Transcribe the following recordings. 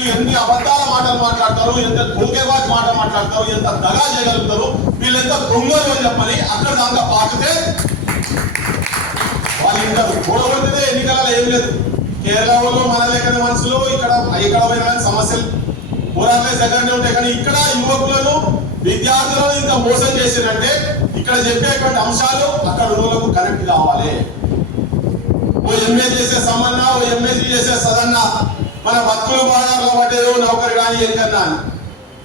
మీరు ఎన్ని అబద్ధాల మాటలు మాట్లాడతారు ఎంత దొంగేవాజ్ మాట మాట్లాడతారు ఎంత దగా చేయగలుగుతారు వీళ్ళు ఎంత దొంగలు అని చెప్పని అక్కడ దాకా పాకితే వాళ్ళు ఇంకా కూడబడితే ఎన్నికలలో ఏం లేదు. కేరళ వాళ్ళు మన లెక్కన మనుషులు ఇక్కడ ఇక్కడ పోయిన సమస్యలు. పోరాటలే దగ్గరనే ఉంటాయి కానీ ఇక్కడ యువకులను విద్యార్థులను ఇంత మోసం చేసినంటే ఇక్కడ చెప్పేటువంటి అంశాలు అక్కడ ఉన్నోళ్ళకు కనెక్ట్ కావాలి. ఓ ఎంఏ చేసే సమన్న ఓ ఎంఏజీ చేసే సదన్న మన భక్తులు బాగా పట్టేదో నౌకరు కానీ ఏం కన్నా?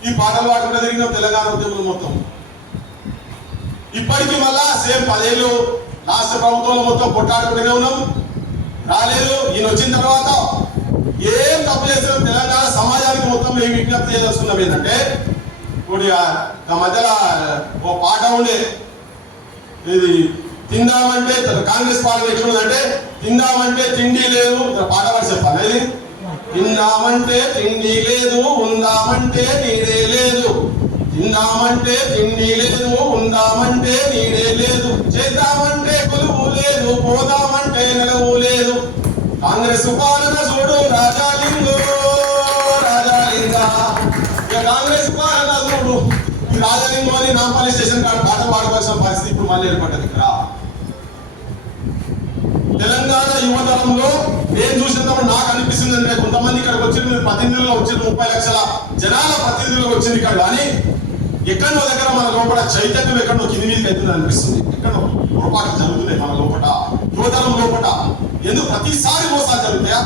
ఈ పాటలు పాడుకుంటే తిరిగిన తెలంగాణ ఉద్యమం మొత్తం. ఇప్పటికీ మళ్ళా సేమ్ పదేళ్ళు రాష్ట్ర ప్రభుత్వంలో మొత్తం కొట్టాడుకుంటూనే ఉన్నాం. రాలేదు ఈయన వచ్చిన తర్వాత ఏం తప్పు చేసిన తెలంగాణ సమాజానికి మొత్తం మేము విజ్ఞప్తి చేయదలుచుకున్నాం ఏంటంటే ఇప్పుడు మధ్యలో ఓ పాట ఉండే ఇది తిందామంటే కాంగ్రెస్ పార్టీ ఎట్లుందంటే తిందామంటే తిండి లేదు పాట పాడి చెప్పాలి. ఇది తిన్నామంటే తిండి లేదు ఉందామంటే నీడే లేదు. తిన్నామంటే తిండి లేదు ఉందామంటే నీడే లేదు. చేద్దామంటే కొలువు లేదు పోదామంటే నిలవు లేదు. కాంగ్రెస్ పాలన చూడు రాజాలింగు రాజాలింగ ఇక కాంగ్రెస్ పాలన చూడు. ఈ రాజలింగం అని నాంపల్లి స్టేషన్ కాడ పాట పాడవలసిన పరిస్థితి ఇప్పుడు మళ్ళీ ఏర్పడ్డది ఇక్కడ. తెలంగాణ యువతరంలో నేను చూసినంతప్పుడు నాకు అనిపిస్తుంది అంటే కొంతమంది ఇక్కడికి వచ్చిన మీరు ప్రతినిధులుగా వచ్చింది ముప్పై లక్షల జనాల ప్రతినిధులుగా వచ్చింది ఇక్కడ. కానీ ఎక్కడో దగ్గర మన లోపల చైతన్యం ఎక్కడో కింది మీదకి అవుతుంది అనిపిస్తుంది. ఎక్కడో పొరపాట్లు జరుగుతున్నాయి మన లోపల యువతరం లోపల. ఎందుకు ప్రతిసారి మోసాలు జరుగుతాయా?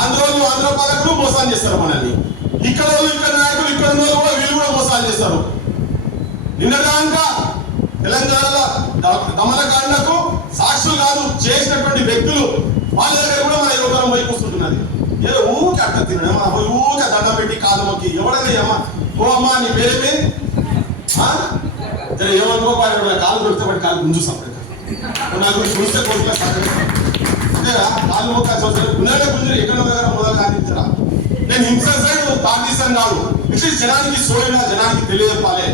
ఆంధ్రోలు ఆంధ్ర పాలకులు మోసాలు చేస్తారు మనల్ని. ఇక్కడ ఇక్కడ నాయకులు ఇక్కడ కూడా వీళ్ళు కూడా మోసాలు చేస్తారు. నిన్నదాకా తెలంగాణలో దమనకాండకు సాక్షులు కాదు చేసినటువంటి వ్యక్తులు వాళ్ళ దగ్గర కూడా మన యువతరం పోయి కూర్చుంటున్నది ఏదో ఊకే అట్ట తినడం పోయి ఊకే దండం పెట్టి కాలు మొక్కి ఎవడనే అమ్మ ఓ అమ్మా నీ పేరేమి ఆ? కాలు దొరికితే వాడి కాలు గుంజు సపరేట్. నాకు చూస్తే కోరిక సపరేట్. కాలు మొక్క చూస్తారు గుండె గుంజులు ఎక్కడ దగ్గర మొదలు కానించరా నేను హింస సైడ్ పాకిస్తాన్ కాదు. ఇట్లా జనానికి సోయినా జనానికి తెలియజెప్పాలి.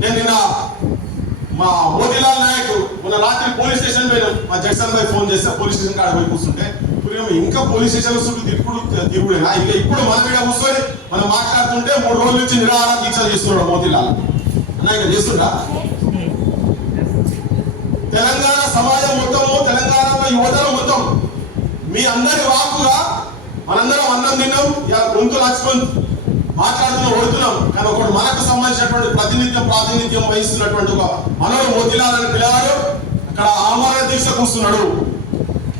నేను నిన్న మా మోతీలాల్ నాయక్ మొన్న రాత్రి పోలీస్ స్టేషన్ పోయినాం మా జడ్సన్ భాయ్ ఫోన్ చేస్తే పోలీస్ స్టేషన్ కాడ పోయి కూర్చుంటే ఇంకా పోలీస్ స్టేషన్ చుట్టూ తిప్పుడు తిరుగుడేనా? ఇంకా ఇప్పుడు మన కూర్చొని మనం మాట్లాడుతుంటే మూడు రోజుల నుంచి నిరాహార దీక్ష చేస్తున్నాడు మోతీలాల్. అన్న ఇంకా చేస్తుంటా తెలంగాణ సమాజం మొత్తము తెలంగాణలో యువతరం మొత్తం మీ అందరి వాకుగా మనందరం అన్నం తిన్నాం ఇలా గొంతు లక్ష్మణ్ మాట్లాడుతున్నాం ఓడుతున్నాం. కానీ ఒకటి మనకు సంబంధించినటువంటి ప్రాతినిధ్యం ప్రాతినిధ్యం వహిస్తున్నటువంటి ఒక మనోడు మోతిలాలని పిల్లవాడు ఇక్కడ ఆమరణ దీక్ష కూస్తున్నాడు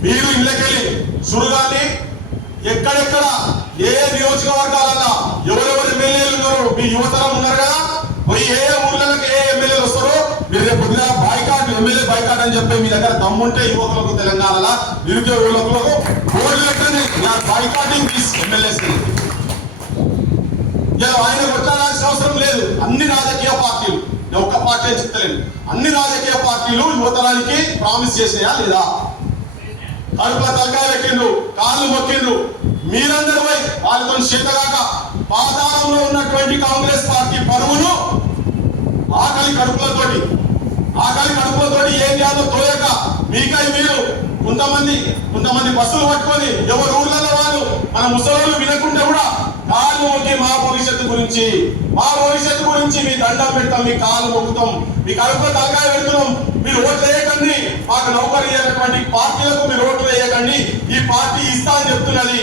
మీరు ఇళ్ళకెళ్ళి సుడుగాని ఎక్కడెక్కడ ఏ నియోజకవర్గాలన్నా ఎవరెవరు ఎమ్మెల్యేలు ఉన్నారు మీ యువతరం ఉన్నారు కదా పోయి ఏ ఊర్లకు ఏ ఎమ్మెల్యేలు వస్తారో మీరు రేపు పొద్దున బాయ్కాట్ ఎమ్మెల్యే బాయ్కాట్ అని చెప్పి మీ దగ్గర దమ్ముంటే యువకులకు తెలంగాణలో నిరుద్యోగ యువకులకు బోర్డు పెట్టండి. బాయ్కాటింగ్ దిస్ ఎమ్మెల్యేస్ ఇలా ఆయన కొట్టాల్సిన అవసరం లేదు. అన్ని రాజకీయ పార్టీలు. నేను ఒక్క పార్టీ చెప్తలేను అన్ని రాజకీయ పార్టీలు యువతరానికి ప్రామిస్ చేసినాయా లేదా? కడుపుల తలకాయ పెట్టిండ్రు కాళ్ళు మొక్కిండ్రు. మీరందరూ పోయి వాళ్ళతో చేతగాక పాతాళంలో ఉన్నటువంటి కాంగ్రెస్ పార్టీ పరువును ఆకలి కడుపులతోటి ఆకలి కడుపులతోటి ఏం చేయాలో తోయక మీకై మీరు కొంతమంది కొంతమంది బస్సులు పట్టుకొని ఎవరు ఊర్లలో వాళ్ళు మన ముసలోళ్ళు వినకుండా కూడా కాలు మొక్కి మా భవిష్యత్తు గురించి మా భవిష్యత్తు దండం పెడతాం మీ కాలు మొక్కుతాం మీ కడుపులో తలకాయ పెడుతున్నాం. మీరు ఓట్లు వేయకండి. మాకు నౌకరు ఇవ్వనటువంటి పార్టీలకు మీరు ఓట్లు వేయకండి. ఈ పార్టీ ఇస్తా అని చెప్తున్నది.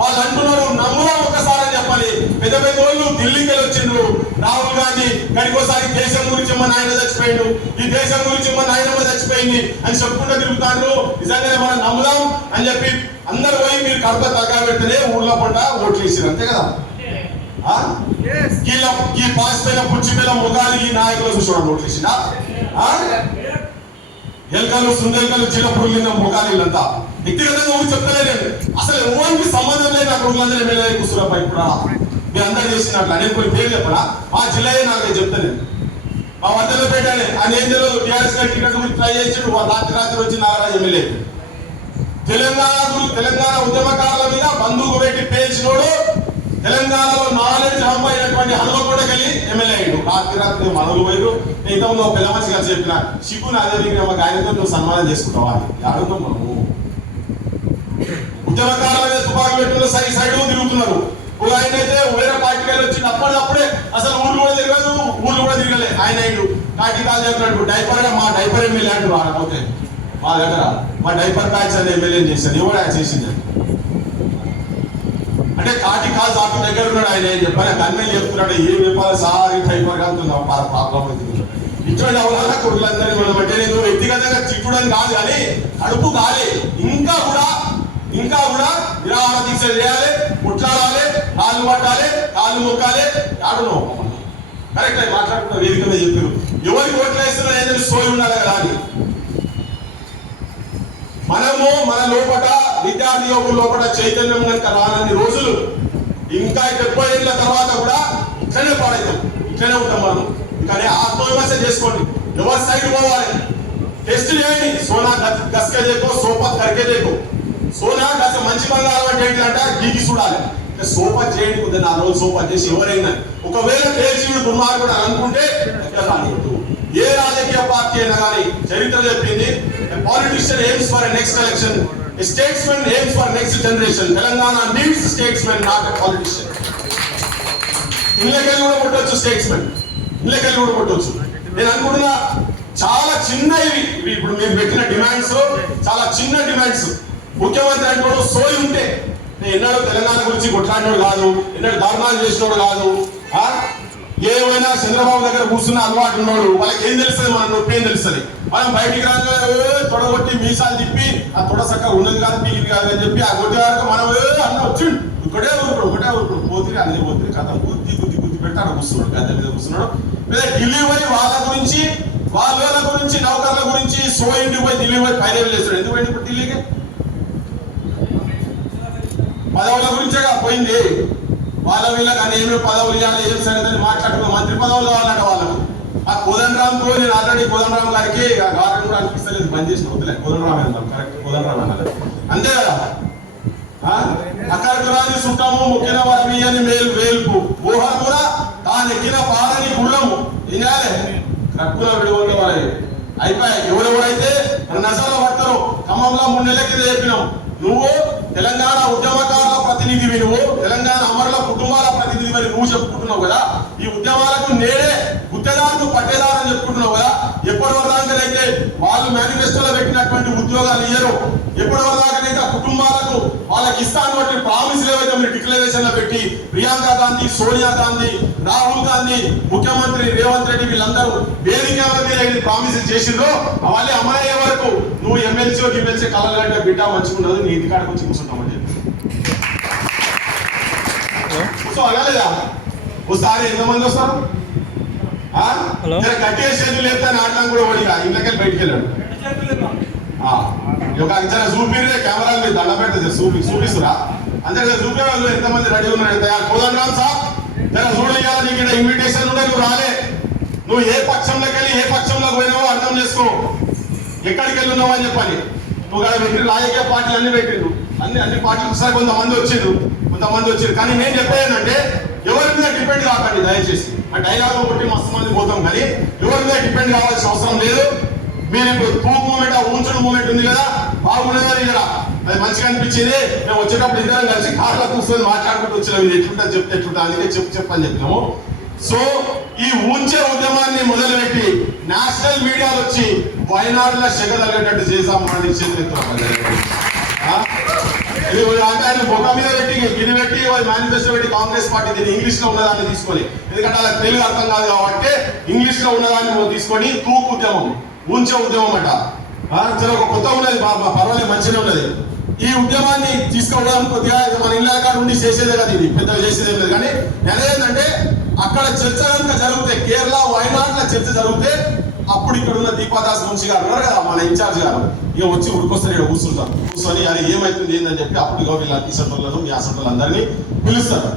వాళ్ళు అంటున్నారు నమ్మునా ఒక్కసారి అని చెప్పాలి. పెద్ద పెద్ద వాళ్ళు ఢిల్లీకి వెళ్ళి వచ్చిండ్రు రాహుల్ గాంధీ గడికోసారి దేశం గురించి మా నాయన చచ్చిపోయిండు. ఈ దేశం గురించి మా నాయనమ్మ చచ్చిపోయింది అని చెప్పుకుంటూ తిరుగుతాండ్రు. నిజంగానే మనం నమ్ముదాం అని చెప్పి అందరు పోయి మీరు కడప తగ్గ పెడితేనే ఊర్లో పంట ఓట్లు వేసారు అంతే కదా? వీళ్ళ ఈ పాసిపోయిన పుచ్చిపోయిన ముఖాలు ఈ నాయకులు చూసుకోవడం ఓట్లు వేసినా ఆ? ఎలకలు సుందెలకలు చిన్నప్పుడు నిన్న ముఖాలు వీళ్ళంతా వ్యక్తిగతంగా ఊరు చెప్తలేదండి. అసలు ఎవరికి సంబంధం లేదు నాకు ఊళ్ళందరూ ఎమ్మెల్యే కూర్చున్నప్ప ఇప్పుడు మీ అందరు చేసినట్లు నేను కొన్ని పేరు చెప్పరా మా జిల్లా నాకు చెప్తాను మా వద్దలపేటనే ఆయన ఏం తెలియదు. టీఆర్ఎస్ టికెట్ గురించి ట్రై చేసి రాత్రి రాత్రి వచ్చి నాగరాజు ఎమ్మెల్యే. తెలంగాణ తెలంగాణ ఉద్యమకారుల మీద బంధువు పెట్టి పేల్చినోడు తెలంగాణలో నాలెడ్జ్ హబ్ అయినటువంటి హనుమకొండకెళ్ళి ఎమ్మెల్యే అయ్యాడు. రాత్రి రాత్రి మనలు పోయారు ఇంతకుముందు ఒక పిల్ల మనిషి కలిసి చెప్పిన సిగ్గు అదే ఒక ఆయనతో నువ్వు సన్మానం చేసుకుంటావా? అడుగుతాం మనము ఉద్యమకారుల మీద తుపాకీ పెట్టిన సైడ్ సైడ్ తిరుగుతున్నారు. ఒక ఆయన అయితే వేరే పార్టీకి వెళ్ళి వచ్చి అప్పటికప్పుడే అసలు ఊళ్ళు కూడా తిరగదు ఊళ్ళు కూడా తిరగలే. ఆయన అయ్యాడు. కాటి కాదు చెప్పినట్టు డైపర్ మా డైపర్ ఎమ్మెల్యే అంటారు ఆడపోతే మా దగ్గర మా డైపర్ బ్యాచ్ అనే ఎమ్మెల్యే చేశాను ఎవడు చేసింది? అంటే కాటి కాదు ఆకు దగ్గర ఉన్నాడు ఆయన ఏం చెప్పాలి? అన్నీ చెప్తున్నాడు ఏం చెప్పాలి సార్ ఈ డైపర్ కాదు ప్రాబ్లం అవుతుంది ఇటువంటి అవగాహన కొడుకులందరినీ మనం నేను వ్యక్తిగతంగా తిట్టడం కాదు కానీ కడుపు కాలి. ఇంకా కూడా ఇంకా కూడా విరామ దీక్ష చేయాలి ముట్లాడాలి కాళ్ళు పట్టాలి కాళ్ళు మొక్కాలి. ఆడును కరెక్ట్ అయి మాట్లాడుతున్న వేదిక మీద చెప్పారు. ఎవరికి ఓట్లు వేస్తున్నా ఏదైనా సోయి ఉండాలి కదా అని మనము మన లోపల విద్యార్థి యువకుల లోపల చైతన్యం కనుక రానన్ని రోజులు ఇంకా డెబ్బై ఏళ్ళ తర్వాత కూడా ఇట్లనే పాడైతాం. ఇట్లనే ఉంటాం మనం. కానీ ఆత్మవిమర్శ చేసుకోండి. ఎవరి సైడ్ పోవాలి? టెస్ట్ చేయండి. సోనా గస్- గస్కే దేకో కరికే దేకో సోనా గస మంచి బంగారం అంటే ఏంటంటే గీకి చూడాలి. అంటే చేయండి కొద్దిగా నాలుగు రోజులు సోపత్ చేసి ఎవరైనా. ఒకవేళ కేసీడు దుర్మార్గుడు అనుకుంటే ఎక్కడ ఏ రాజకీయ పార్టీ అయినా కానీ చరిత్ర చెప్పింది. Politician aims for next election statesmen aims for next generation Telangana needs statesmen not politician ఇళ్ళకెళ్ళి కూడా కొట్టవచ్చు స్టేట్స్మెన్ ఇళ్ళకెళ్ళి కూడా కొట్టవచ్చు నేను అనుకుంటున్నా చాలా చిన్న ఇవి. ఇప్పుడు మీరు పెట్టిన డిమాండ్స్ చాలా చిన్న డిమాండ్స్ ముఖ్యమంత్రి అంటే సోయి ఉంటే. నేను ఎన్నడూ తెలంగాణ గురించి కొట్లాడినోడు కాదు ఎన్నడూ ధర్నాలు చేసినోడు కాదు ఏమైనా చంద్రబాబు దగ్గర కూర్చున్న అలవాటు ఉన్నాడు వాళ్ళకి ఏం తెలుస్తుంది? మన నొప్పి ఏం తెలుస్తుంది? మనం బయటికి రాగా తొడగొట్టి మీసాలు తిప్పి ఆ తొడ చక్కగా ఉన్నది కాదు పీకిది కాదు అని చెప్పి ఆ కొట్టి వరకు మనం అన్న వచ్చిండు. ఒకటే ఊరుకుడు ఒకటే ఊరుకుడు పోతుంది అన్నీ పోతుంది కథ గుద్ది గుద్ది గుద్ది పెట్టి అక్కడ కూర్చున్నాడు గద్దె మీద కూర్చున్నాడు. లేదా ఢిల్లీ పోయి వాళ్ళ గురించి వాళ్ళ గురించి నౌకర్ల గురించి సో ఇంటికి పోయి ఢిల్లీ పోయి పైరేలు చేస్తాడు? ఎందుకు పోయింది ఇప్పుడు ఢిల్లీకి? పదవుల గురించే పోయింది. వాళ్ళ వీళ్ళకి అని ఏమి పదవులు ఇవ్వాలి ఏం సంగతి అని మాట్లాడుకున్న మంత్రి పదవులు కావాలంట వాళ్ళకు ఆ కోదండరామ్తో నేను ఆల్రెడీ కోదండరామ్ గారికి గారం కూడా అనిపిస్తలేదు. బంద్ చేసిన వద్దులే. కోదండరామ్ అన్నాం కరెక్ట్. కోదండరామ్ అన్నది అంతే కదా? ఆ? అక్కడికి రాని వారి అని మేలు వేల్పు. ఊహ కూడా తాను ఎక్కిన పాలని గుళ్ళము. ఏం చేయాలి? కక్కున విడివండి వాళ్ళకి అయిపోయాయి. ఎవరెవరైతే నజాల పడతారో ఖమ్మంలో మూడు నెలల కింద చెప్పినాం నువ్వు తెలంగాణ ఉద్యమకారు ప్రతినిధివి నువ్వు తెలంగాణ అమరుల కుటుంబాల ప్రతినిధివి అని నువ్వు చెప్పుకుంటున్నావు కదా? ఈ ఉద్యమాలకు నేడే గుత్తేదారు పట్టేదారు అని చెప్పుకుంటున్నావు కదా? ఎప్పటి వరదాకనైతే వాళ్ళు మేనిఫెస్టోలో పెట్టినటువంటి ఉద్యోగాలు ఇయ్యరు? ఎప్పటి వరదాకైతే ఆ కుటుంబాలకు వాళ్ళకి ఇస్తాను ప్రామిస్ ఏవైతే మీరు డిక్లరేషన్లో పెట్టి ప్రియాంక గాంధీ సోనియా గాంధీ రాహుల్ గాంధీ ముఖ్యమంత్రి రేవంత్ రెడ్డి వీళ్ళందరూ వేదిక మీద ప్రామిస్ చేసిండ్రో అవన్నీ అమలయ్యే వరకు నువ్వు ఎమ్మెల్సీ ఎమ్మెల్సీ కలగలంటే బిడ్డ మంచిగా ఉండదు నీ ఇంటికాడికి వచ్చి కూర్చుంటామని చెప్పి కూర్చో అనలేదా ఒకసారి ఎంతమంది వస్తారు? గట్టిగా చేతులు లేపితే నాటకం కూడా ఓడిగా ఇంట్లోకి బయటికి వెళ్ళాడు. ఒక జర చూపిరే కెమెరాలు మీద దండ పెడితే చూపి చూపిస్తురా. అంతే కదా చూపే వాళ్ళు ఎంతమంది రెడీ ఉన్నారు తయారు కోదండరామ్ సార్ జర చూడయ్యా నీకు ఇక్కడ ఇన్విటేషన్ ఉండే నువ్వు రాలే. నువ్వు ఏ పక్షంలోకి వెళ్ళి ఏ పక్షంలోకి పోయినావో అర్థం చేసుకో. ఎక్కడికి వెళ్ళి ఉన్నావు అని చెప్పని. నువ్వు ఇక్కడ పెట్టి రాజకీయ పార్టీలు అన్ని పెట్టిండు అన్ని అన్ని పార్టీలు ఒకసారి కొంతమంది వచ్చిండ్రు కొంతమంది వచ్చిండ్రు కానీ నేను చెప్పేదంటే ఎవరి మీద డిపెండ్ కాకండి దయచేసి. ఆ డైలాగ్ ఒకటి మస్తు మంది పోతాం కానీ ఎవరి మీద డిపెండ్ కావాల్సిన అవసరం లేదు. మీరు ఇప్పుడు తూపు మూమెంట్ ఆ ఉంచడం మూమెంట్ ఉంది కదా బాగుండదా ఇక్కడ అది మంచిగా అనిపించింది. మేము వచ్చేటప్పుడు ఇద్దరం కలిసి కార్లో కూర్చొని మాట్లాడుకుంటూ వచ్చినాం. ఇది ఎట్లుంటా చెప్తే ఎట్లుంటా? అందుకే చెప్పు చెప్పని చెప్పినాము. సో ఈ ఉంచే ఉద్యమాన్ని మొదలుపెట్టి నేషనల్ మీడియాలో వచ్చి వయనాడులో సెగ తగ్గేటట్టు చేసాం అని చేతులెత్తుకోవాలి ఇది ఆయన ముఖం మీద పెట్టి గిరి పెట్టి మేనిఫెస్టో పెట్టి కాంగ్రెస్ పార్టీ దీన్ని ఇంగ్లీష్లో ఉన్నదాన్ని తీసుకొని ఎందుకంటే అలా తెలుగు అర్థం కాదు కాబట్టి ఇంగ్లీష్లో ఉన్నదాన్ని తీసుకొని తూకు ఉద్యమం ఉంచే ఉద్యమం అట. చాలా కొత్త ఉన్నది పర్వాలేదు మంచిగా ఉన్నది. ఈ ఉద్యమాన్ని తీసుకోవడం కొద్దిగా మన ఇళ్ళ ఉండి చేసేదే కదా ఇది పెద్దగా చేసేదే లేదు. కానీ ఏంటంటే అక్కడ చర్చ కనుక జరిగితే కేరళ వయనాడులో చర్చ జరిగితే అప్పుడు ఇక్కడ ఉన్న దీపాదాస్ మున్షి గారు ఉన్నారు కదా మన ఇన్ఛార్జ్ గారు. ఇక వచ్చి ఉడికొస్తారు ఇక్కడ కూర్చుంటారు. కూర్చొని అది ఏమైతుంది ఏందని చెప్పి అప్పుడు వీళ్ళ ఈ మీ ఆ పిలుస్తారు.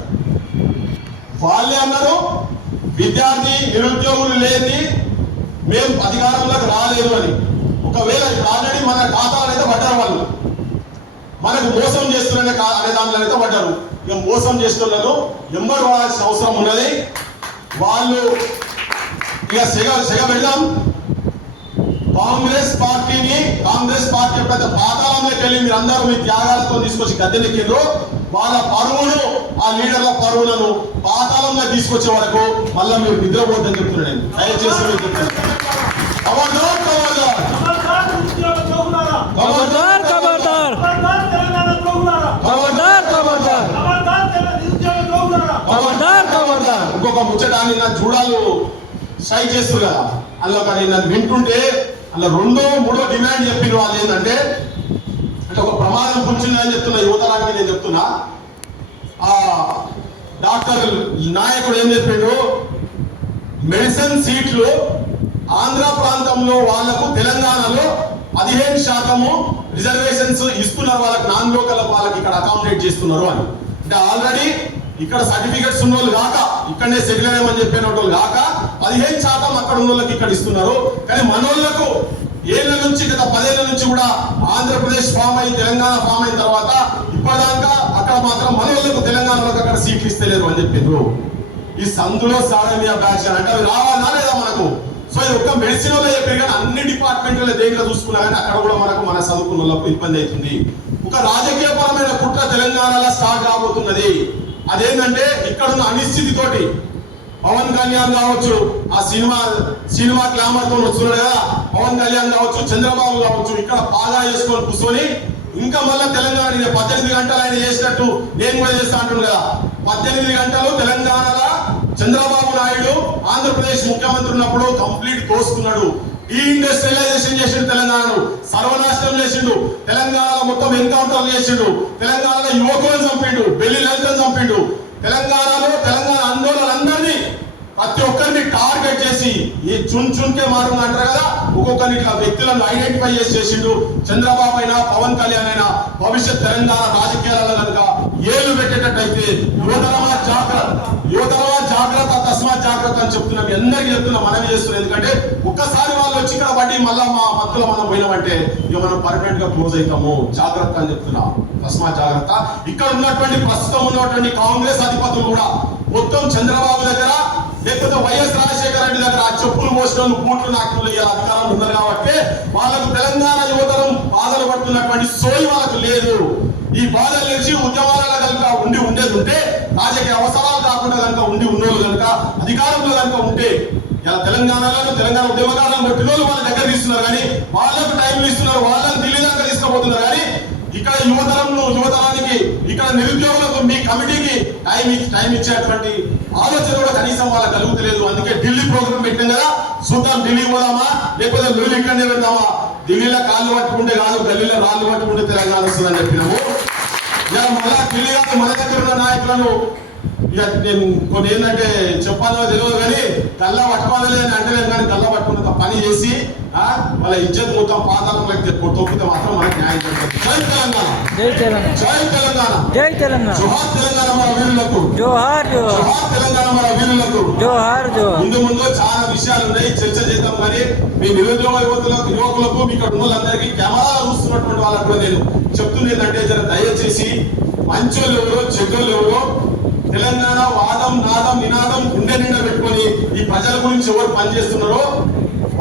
వాళ్ళే అన్నారు విద్యార్థి నిరుద్యోగులు లేని మేము అధికారంలోకి రాలేదు అని. ఒకవేళ ఆల్రెడీ మన ఖాతాలు అయితే పడ్డారు వాళ్ళు. మనకు మోసం చేస్తున్నారనే అనే దాంట్లో అయితే పడ్డారు. ఇక మోసం చేస్తున్నారు ఎంబడి వాడాల్సిన అవసరం ఉన్నది. వాళ్ళు ఇక సెగ సెగ వెళ్దాం కాంగ్రెస్ పార్టీని కాంగ్రెస్ పార్టీ పెద్ద పాతాళంలోకి వెళ్ళి మీరు అందరూ మీ త్యాగాలతో తీసుకొచ్చి గద్దెనెక్కిండ్రు వాళ్ళ పరువును ఆ లీడర్ల పరువులను పాతాళంగా తీసుకొచ్చే వరకు మళ్ళీ మీరు నిద్రపోద్దని చెప్తున్నాను నేను. దయచేసి మీరు చెప్తున్నాను ఇంకొక ముచ్చట నిన్న చూడాలు. స్ట్రైక్ చేస్తారు కదా అందులో కానీ నన్ను వింటుంటే అందులో రెండో మూడో డిమాండ్ చెప్పిన వాళ్ళు ఏంటంటే అంటే ఒక ప్రమాదం పుంచిందని చెప్తున్నా యువతరానికి నేను చెప్తున్నా. ఆ డాక్టర్ నాయకుడు ఏం చెప్పిండు? మెడిసిన్ సీట్లు ఆంధ్ర ప్రాంతంలో వాళ్ళకు తెలంగాణలో పదిహేను శాతము రిజర్వేషన్స్ ఇస్తున్నారు. వాళ్ళకి నాన్ లోకల్ వాళ్ళకి ఇక్కడ అకామిడేట్ చేస్తున్నారు అని. అంటే ఆల్రెడీ ఇక్కడ సర్టిఫికెట్స్ ఉన్న వాళ్ళు కాక ఇక్కడనే సెటిల్ అయ్యామని చెప్పిన వాళ్ళు కాక పదిహేను శాతం అక్కడ ఉన్న వాళ్ళకి ఇక్కడ ఇస్తున్నారు. కానీ మనోళ్ళకు ఏళ్ళ నుంచి గత పదేళ్ళ నుంచి కూడా ఆంధ్రప్రదేశ్ ఫామ్ అయి తెలంగాణ ఫామ్ అయిన తర్వాత ఇప్పటిదాకా అక్కడ మాత్రం మనోళ్ళకు తెలంగాణలోకి అక్కడ సీట్లు ఇస్తలేరు అని చెప్పిండ్రు ఈ సందులో సాడమియా బ్యాచ్ అంటే అవి రావాలా లేదా మనకు? సో ఇది ఒక్క మెడిసిన్లో చెప్పారు కానీ అన్ని డిపార్ట్మెంట్లో దేంట్లో చూసుకున్నా కానీ అక్కడ కూడా మనకు మన చదువుకున్న వాళ్ళకు ఇబ్బంది అవుతుంది. ఒక రాజకీయపరమైన కుట్ర తెలంగాణలో స్టార్ట్ కాబోతున్నది అదేంటంటే ఇక్కడ ఉన్న అనిశ్చితితోటి పవన్ కళ్యాణ్ కావచ్చు ఆ సినిమా సినిమా గ్లామర్తో వస్తున్నాడు కదా పవన్ కళ్యాణ్ కావచ్చు చంద్రబాబు కావచ్చు ఇక్కడ పాదా చేసుకొని కూర్చొని ఇంకా మళ్ళా తెలంగాణ పద్దెనిమిది గంటలు ఆయన చేసినట్టు నేను కూడా చేస్తా అంటున్నాను కదా. పద్దెనిమిది గంటలు తెలంగాణలో చంద్రబాబు నాయుడు ఆంధ్రప్రదేశ్ ముఖ్యమంత్రి ఉన్నప్పుడు కంప్లీట్ తోసుకున్నాడు ఈ ఇండస్ట్రియలైజేషన్ చేసిండు తెలంగాణను. సర్వనాశనం చేసిండు. తెలంగాణలో మొత్తం ఎన్కౌంటర్ చేసిండు. తెలంగాణలో యువకులను చంపిండు. ఢిల్లీ లలితను చంపిండు. తెలంగాణలో తెలంగాణ ఆందోళనలందరినీ ప్రతి ఒక్కరిని టార్గెట్ చేసి ఈ చున్ చున్కే మారుతుంది అంటారు కదా? ఒక్కొక్కరిని ఇట్లా వ్యక్తులను ఐడెంటిఫై చేసి చేసిండు. చంద్రబాబు అయినా పవన్ కళ్యాణ్ అయినా భవిష్యత్ తెలంగాణ రాజకీయాలలో కనుక ఏలు పెట్టేటట్టయితే యువతరమా చెప్తున్నా మీ అందరికీ చెప్తున్నా మనవి చేస్తున్నాం. ఎందుకంటే ఒక్కసారి వాళ్ళు వచ్చి ఇక్కడ పడి మళ్ళీ మా మత్తులో మనం పోయినామంటే ఇక మనం పర్మనెంట్గా క్లోజ్ అవుతాము జాగ్రత్త అని చెప్తున్నా. తస్మా జాగ్రత్త. ఇక్కడ ఉన్నటువంటి ప్రస్తుతం ఉన్నటువంటి కాంగ్రెస్ అధిపతులు కూడా మొత్తం చంద్రబాబు దగ్గర లేకపోతే వైఎస్ రాజశేఖర రెడ్డి దగ్గర ఆ చెప్పులు మోసిన బూట్లు నాకులు ఇలా అధికారం ఉన్నారు కాబట్టి వాళ్ళకు తెలంగాణ యువతరం బాధలు పడుతున్నటువంటి సోయి వాళ్ళకు లేదు. ఈ బాధలు లేచి ఉద్యమాలు కనుక ఉంటే రాజకీయ అవసరాలు కాకుండా కనుక ఉండి ఉన్నోళ్ళు కనుక అధికారంలో కనుక ఉంటే ఇలా తెలంగాణలో తెలంగాణ ఉద్యమకాలను పిల్లలు వాళ్ళ దగ్గర తీస్తున్నారు కానీ వాళ్ళకు టైం ఇస్తున్నారు వాళ్ళని ఢిల్లీ దాకా తీసుకుపోతున్నారు కానీ ఇక్కడ యువతరంలో యువతరానికి ఇక్కడ నిరుద్యోగులకు మీ కమిటీకి టైం టైం ఇచ్చేటువంటి ఆలోచన కూడా కనీసం వాళ్ళకి కలుగుతలేదు. అందుకే ఢిల్లీ ప్రోగ్రామ్ పెట్టాం కదా చూద్దాం ఢిల్లీ పోదామా లేకపోతే నువ్వు ఇక్కడనే వెళ్దామా ఢిల్లీలో కాళ్ళు పట్టుకుంటే కాదు గల్లీలో రాళ్ళు పట్టుకుంటే తెలంగాణ వస్తుందని చెప్పినాము. ఇక మళ్ళా ఢిల్లీ మన దగ్గర ఉన్న నాయకులను ఇక నేను కొన్ని ఏంటంటే చెప్పాలో తెలియదు కానీ కళ్ళ పట్టుకోవాలి అని అంటలేదు కానీ కళ్ళ పట్టుకున్నంత పని చేసి వాళ్ళ ఇజ్జత్ మొత్తం పాతాళంలోకి తొక్కితే మాత్రం మనకి న్యాయం చేస్తారు జై తెలంగాణ! జై తెలంగాణ! జై తెలంగాణ! జై తెలంగాణ! జోహార్ తెలంగాణ మన వీరులకు! జోహార్ జోహార్ జోహార్ తెలంగాణ మన వీరులకు! జోహార్ జోహార్ ముందు ముందు చాలా విషయాలు ఉన్నాయి చర్చ చేద్దాం కానీ మీ నిరుద్యోగ యువతులకు యువకులకు మీ ఇక్కడ వాళ్ళందరికీ కెమెరా చూస్తున్నటువంటి వాళ్ళకు కూడా నేను ఏంటంటే జర దయచేసి మంచోళ్ళు ఎవరో చెడ్డోళ్ళు ఎవరో తెలంగాణ వాదం నాదం నినాదం గుండె నిండా పెట్టుకొని ఈ ప్రజల గురించి ఎవరు పనిచేస్తున్నారో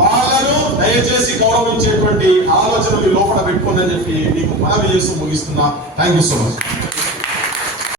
వాళ్ళను దయచేసి గౌరవించేటువంటి ఆలోచనలు లోపల పెట్టుకోండి అని చెప్పి మీకు మనవి చేస్తూ ముగిస్తున్నా. Thank you so much